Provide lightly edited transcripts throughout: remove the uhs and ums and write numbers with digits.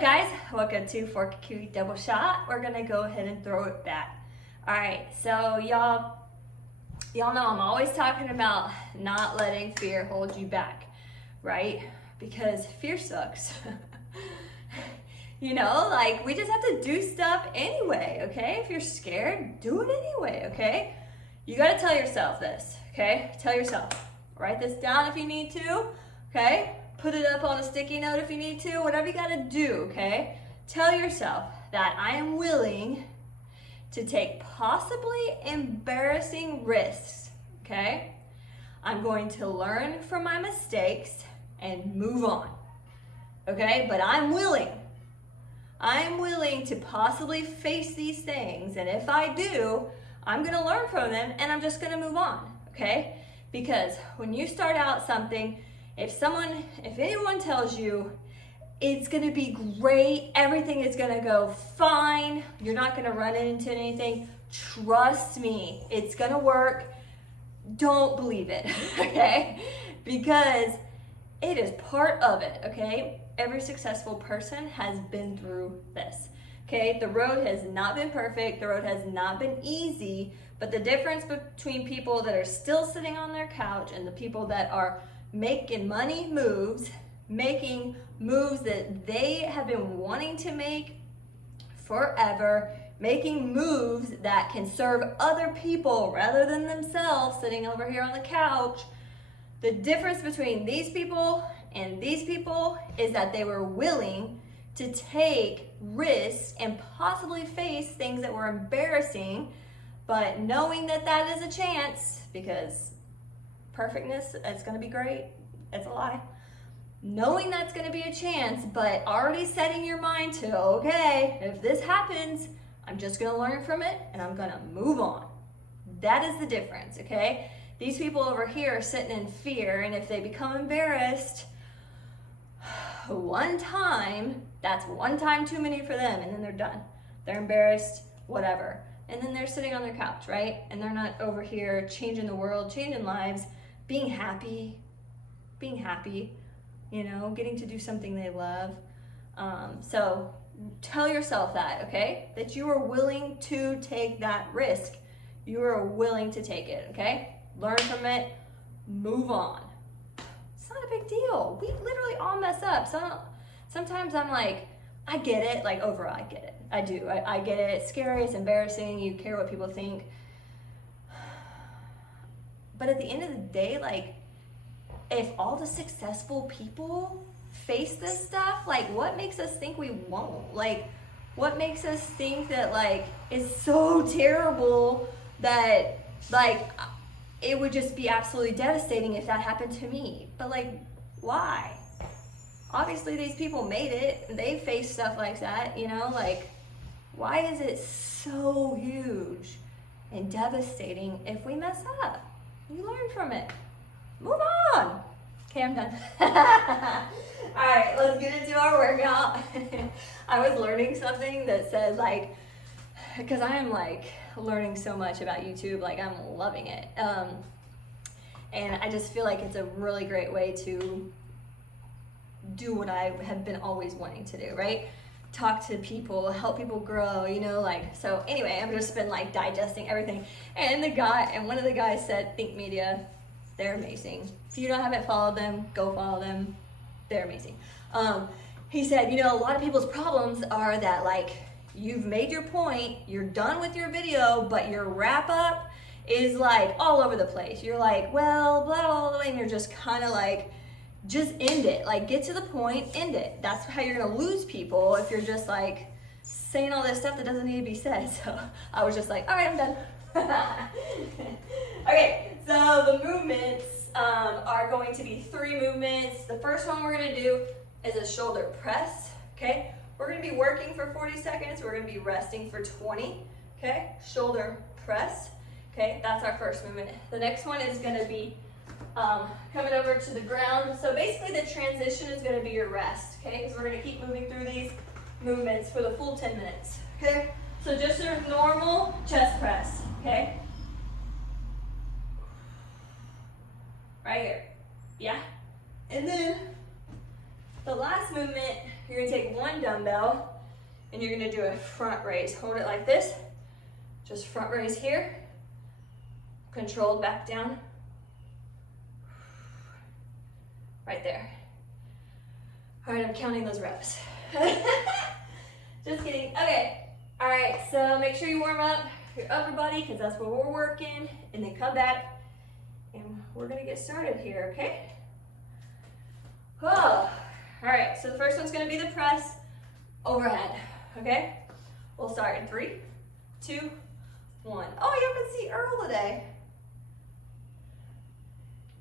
up, guys? Welcome to Fork Kiwi Double Shot. We're gonna go ahead and throw it back. All right, so y'all know I'm always talking about not letting fear hold you back, right? Because fear sucks. You know, like we just have to do stuff anyway, okay? If you're scared, do it anyway, okay? You gotta tell yourself this, okay? Tell yourself. Write this down if you need to, okay? Put it up on a sticky note if you need to, whatever you gotta do, okay? Tell yourself that I am willing to take possibly embarrassing risks, okay? I'm going to learn from my mistakes and move on, okay? But I'm willing to possibly face these things, and if I do, I'm gonna learn from them and I'm just gonna move on, okay? Because when you start out something, if anyone tells you it's gonna be great, everything is gonna go fine, you're not gonna run into anything, trust me, it's gonna work. Don't believe it, okay? Because it is part of it, okay? Every successful person has been through this, okay? The road has not been perfect, the road has not been easy, but the difference between people that are still sitting on their couch and the people that are making money moves, making moves that they have been wanting to make forever, making moves that can serve other people rather than themselves sitting over here on the couch. The difference between these people and these people is that they were willing to take risks and possibly face things that were embarrassing, but knowing that that is a chance, because perfectness, it's gonna be great, it's a lie. Knowing that's gonna be a chance, but already setting your mind to, okay, if this happens, I'm just gonna learn from it and I'm gonna move on. That is the difference, okay? These people over here are sitting in fear, and if they become embarrassed one time, that's one time too many for them, and then they're done. They're embarrassed, whatever. And then they're sitting on their couch, right? And they're not over here changing the world, changing lives, being happy, you know, getting to do something they love. So tell yourself that, okay? That you are willing to take that risk. You are willing to take it, okay? Learn from it, move on. It's not a big deal. We literally all mess up. Sometimes I'm like, I get it, like overall, I get it. I do, I get it. It's scary, it's embarrassing, you care what people think. But at the end of the day, like, if all the successful people face this stuff, like, what makes us think we won't? Like, what makes us think that, like, it's so terrible that, like, it would just be absolutely devastating if that happened to me? But, like, why? Obviously, these people made it. They faced stuff like that, you know? Like, why is it so huge and devastating if we mess up? You learn from it. Move on. Okay, I'm done. All right, let's get into our workout. I was learning something that said, like, because I am, like, learning so much about YouTube, like, I'm loving it. And I just feel like it's a really great way to do what I have been always wanting to do, right? Talk to people, help people grow, you know, like, so anyway, I've just been like digesting everything. And one of the guys said, Think Media, they're amazing. If you haven't followed them, go follow them. They're amazing. He said, you know, a lot of people's problems are that, like, you've made your point, you're done with your video, but your wrap up is like all over the place. You're like, well, blah, blah, blah, and you're just kind of like, just end it. Like, get to the point, end it. That's how you're gonna lose people if you're just like saying all this stuff that doesn't need to be said. So I was just like, all right, I'm done. Okay, so the movements are going to be 3 movements. The first one we're gonna do is a shoulder press, okay? We're gonna be working for 40 seconds. We're gonna be resting for 20, okay? Shoulder press, okay? That's our first movement. The next one is gonna be coming over to the ground. So basically the transition is gonna be your rest, okay? Because we're gonna keep moving through these movements for the full 10 minutes, okay? So just your normal chest press, okay? Right here, yeah? And then the last movement you're gonna take one dumbbell and you're gonna do a front raise. Hold it like this. Just front raise here. Controlled back down. Right there. All right, I'm counting those reps. Just kidding. Okay. All right, so make sure you warm up your upper body because that's where we're working, and then come back and we're gonna get started here, okay? Oh. All right, so the first one's gonna be the press overhead, okay? We'll start in 3, 2, 1. Oh, you can see Earl today.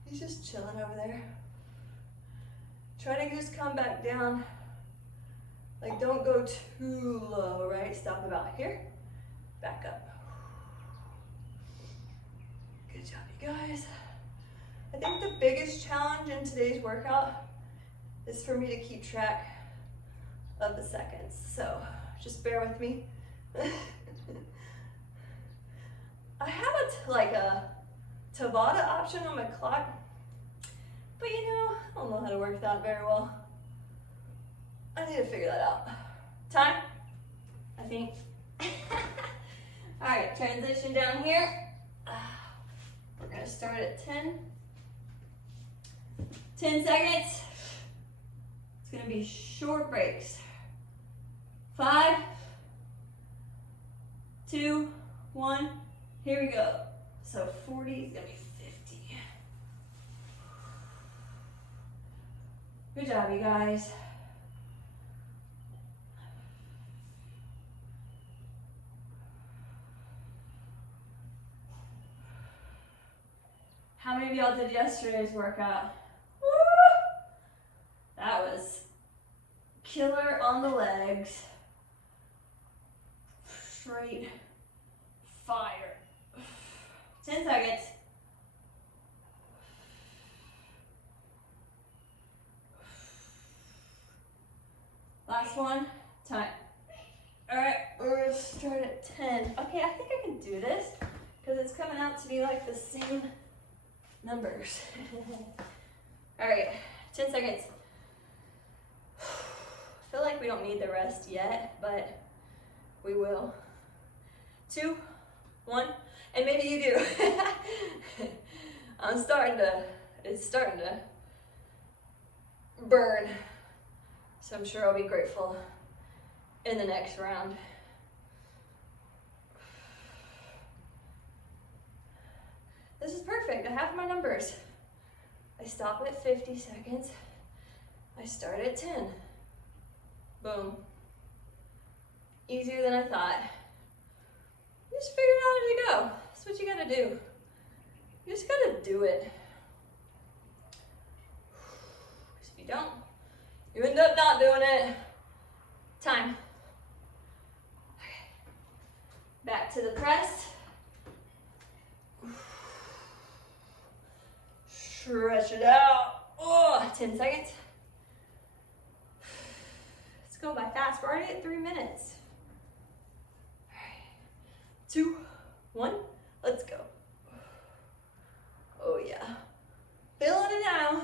He's just chilling over there. Try to just come back down. Like, don't go too low, right? Stop about here. Back up. Good job, you guys. I think the biggest challenge in today's workout is for me to keep track of the seconds. So just bear with me. I have a Tabata option on my clock, but you know, I don't know how to work that very well. I need to figure that out. Time, I think. All right, transition down here. We're gonna start at 10. 10 seconds. It's gonna be short breaks. 5, 2, 1. Here we go. So 40 is gonna be 50. Good job, you guys. How many of y'all did yesterday's workout? Woo! That was killer on the legs. Straight fire. 10 seconds. Last one, time. All right, we're gonna start at 10. Okay, I think I can do this because it's coming out to be like the same numbers. All right, 10 seconds. I feel like we don't need the rest yet, but we will. 2, 1, and maybe you do. It's starting to burn. So I'm sure I'll be grateful in the next round. This is perfect. I have my numbers. I stop at 50 seconds. I start at 10. Boom. Easier than I thought. You just figure it out as you go. That's what you gotta do. You just gotta do it. If you don't, you end up not doing it. Time. Okay. Back to the press. Stretch it out. Oh, 10 seconds. Let's go by fast. We're already at 3 minutes. All right. 2, 1, let's go. Oh yeah. Feeling it now.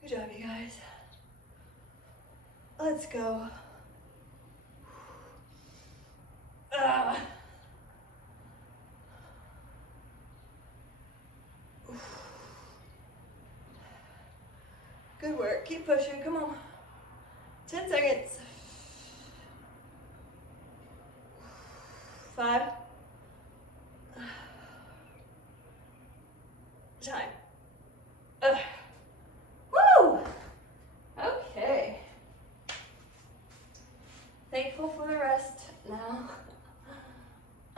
Good job, you guys. Let's go. Good work. Keep pushing. Come on. 10 seconds. 5. Time. Woo! Okay. Thankful for the rest now.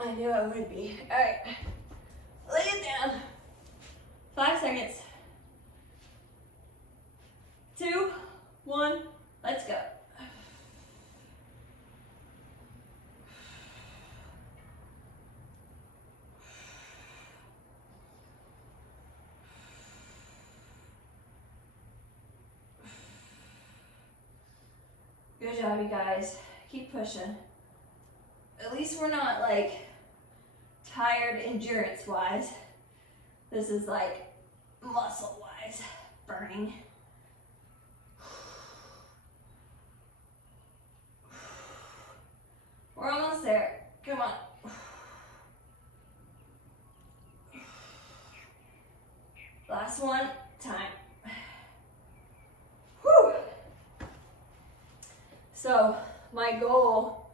I knew I would be. All right. Lay it down. 5 seconds. 2, 1, let's go. Good job, you guys. Keep pushing. At least we're not like tired endurance-wise. This is like muscle-wise burning. We're almost there. Come on. Last one. Time. Whew. So my goal,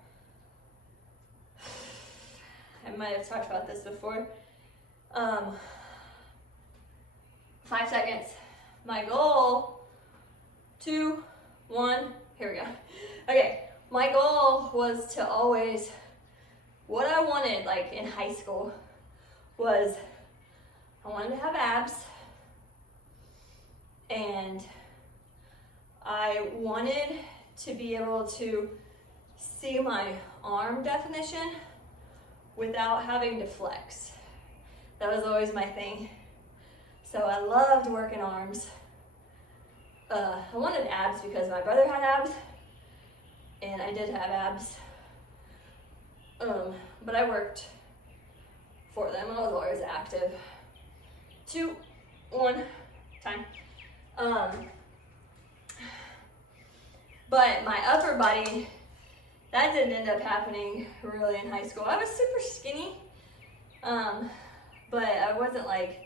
I might have talked about this before. 5 seconds. My goal, 2, 1, here we go. Okay, my goal was to always, what I wanted like in high school was I wanted to have abs, and I wanted to be able to see my arm definition without having to flex. That was always my thing. So I loved working arms. I wanted abs because my brother had abs, and I did have abs. But I worked for them. I was always active. 2, 1, time. But my upper body, that didn't end up happening really in high school. I was super skinny, but I wasn't like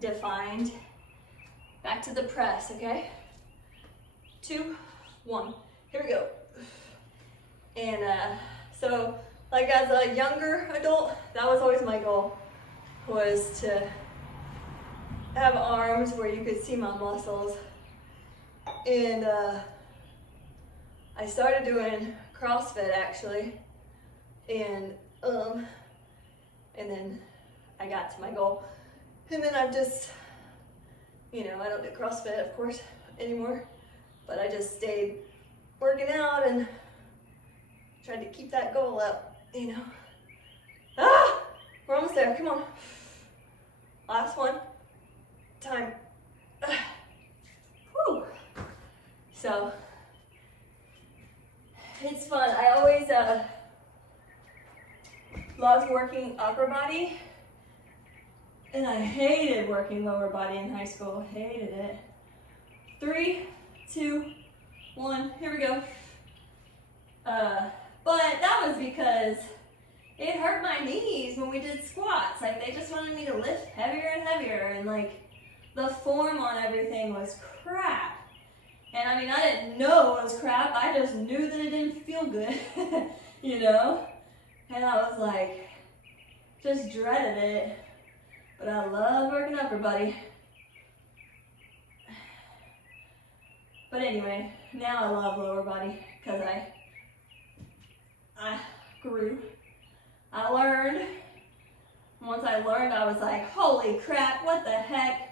defined. Back to the press, okay? 2, 1, here we go. And so like as a younger adult, that was always my goal, was to have arms where you could see my muscles. And I started doing CrossFit actually, and then I got to my goal. And then I've just, I don't do CrossFit, of course, anymore, but I just stayed working out and tried to keep that goal up, Ah! We're almost there, come on. Last one. Time. Whew. So, it's fun. I always loved working upper body, and I hated working lower body in high school. Hated it. 3, 2, 1, here we go. But that was because it hurt my knees when we did squats. Like, they just wanted me to lift heavier and heavier, and like the form on everything was crap. And I mean, I didn't know it was crap. I just knew that it didn't feel good, And I was like, just dreaded it. But I love working upper body. But anyway, now I love lower body because I grew. I learned. Once I learned, I was like, holy crap, what the heck?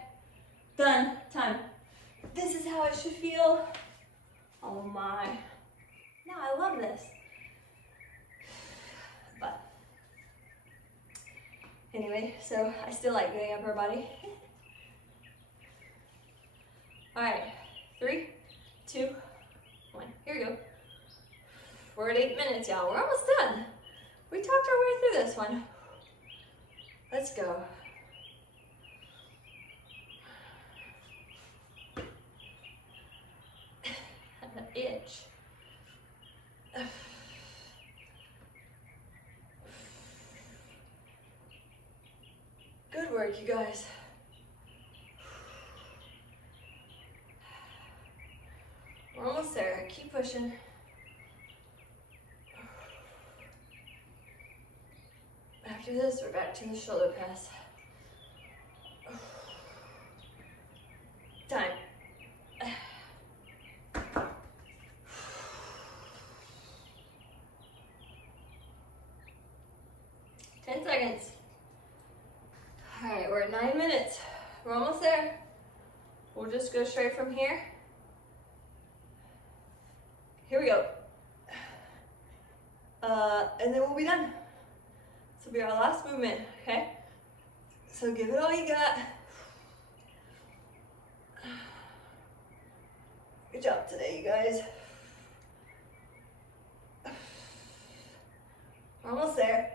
Done, time. This is how it should feel. Oh my. No, I love this. But anyway, so I still like doing upper body. All right, 3, 2, 1, here we go. We're at 8 minutes, y'all. We're almost done. We talked our way through this one. Let's go. Itch. Good work, you guys. We're almost there. Keep pushing. After this, we're back to the shoulder press. Time. 10 seconds. All right, we're at 9 minutes. We're almost there. We'll just go straight from here. Here we go. And then we'll be done. This will be our last movement, okay? So give it all you got. Good job today, you guys. We're almost there.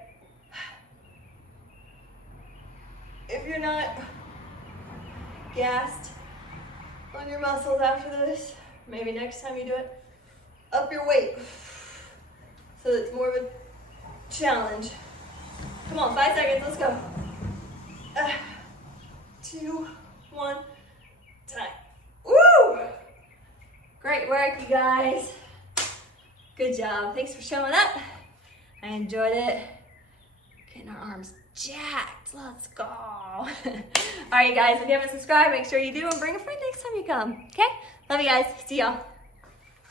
If you're not gassed on your muscles after this. Maybe next time you do it, up your weight so it's more of a challenge. Come on, 5 seconds, let's go. 2, 1, time. Woo! Great work, you guys. Good job. Thanks for showing up. I enjoyed it. Getting our arms jacked. Let's go. All right, you guys, if you haven't subscribed, make sure you do and bring a friend next time you come. Okay? Love you guys. See y'all.